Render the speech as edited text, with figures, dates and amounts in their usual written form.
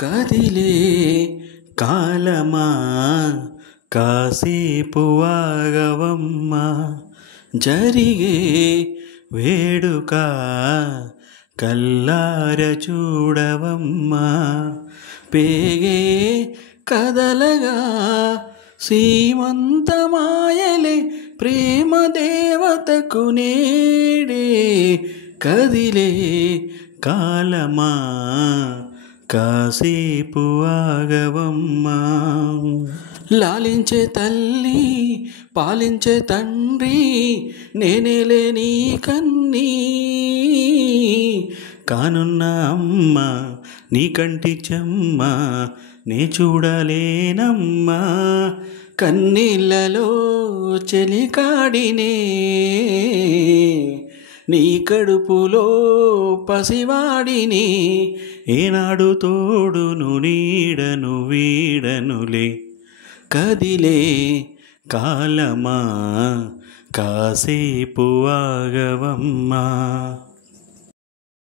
కదిలే కాలమా కాసేపు ఆగవమ్మా, జరిగే వేడుక కల్లార చూడవమ్మా. పేగే కదలగా సీమంతమాయలే ప్రేమ దేవతకు నేడే. కదిలే కాలమా కాసేపు ఆగవమ్మా. లాలించే తల్లి పాలించే తండ్రి నేనేలే నీ కన్నీ. కానున్న అమ్మ నీ కంటి చెమ్మ నే చూడలేనమ్మా. కన్నీళ్ళలో చెలికాడినే నీ కడుపులో పసివాడిని. ఏనాడు తోడును నీడను వీడనులే. కదిలే కాలమా కాసేపు ఆగవమ్మా.